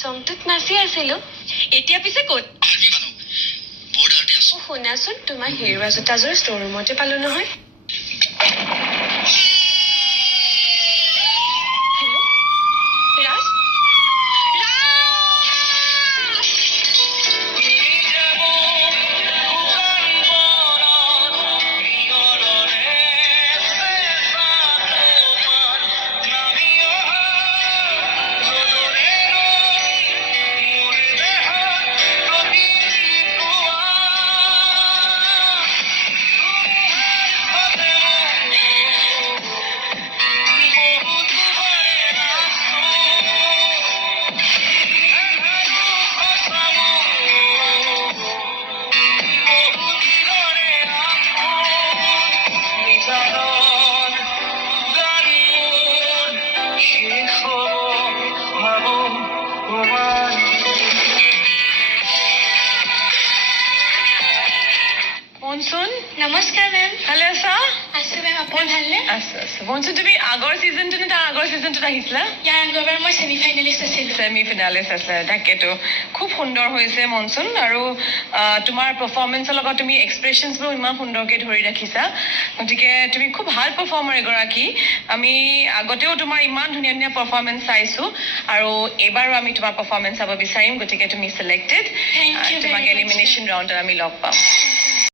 চংটোত নাচি আছিলো এতিয়া পিছে ক'ত শুনাচোন তোমাৰ হেৰুৱা জোতাযোৰ ষ্ট'ৰ ৰুমতে পালো নহয় মনসুন নমস্কাৰ মেম ভালে আছা আছো মেম আপোনাৰ ভালনে আছো মনসুন তুমি আগৰ সিজনটোত তাৰ আগৰ সিজনটোত আহিছিলা ইয়াৰ আগৰবাৰ মই ছেমিফাইনেলিষ্ট আছিলো ছেমিফাইনেলিষ্ট আছিলে তাকেতো খুব সুন্দৰ হৈছে মনসুন আৰু তোমাৰ পাৰফৰ্মেন্সৰ লগত তুমি এক্সপ্ৰেছনছবোৰ ইমান সুন্দৰকৈ ধৰি ৰাখিছা গতিকে তুমি খুব ভাল পাৰফৰ্মাৰ এগৰাকী আমি আগতেও তোমাৰ ইমান ধুনীয়া ধুনীয়া পাৰফৰ্মেন্স চাইছো আৰু এবাৰো আমি তোমাৰ পাৰফৰ্মেন্স চাব বিচাৰিম গতিকে তুমি চিলেক্টেড তোমাক এলিমিনেশ্যন ৰাউণ্ডত আমি লগ পাম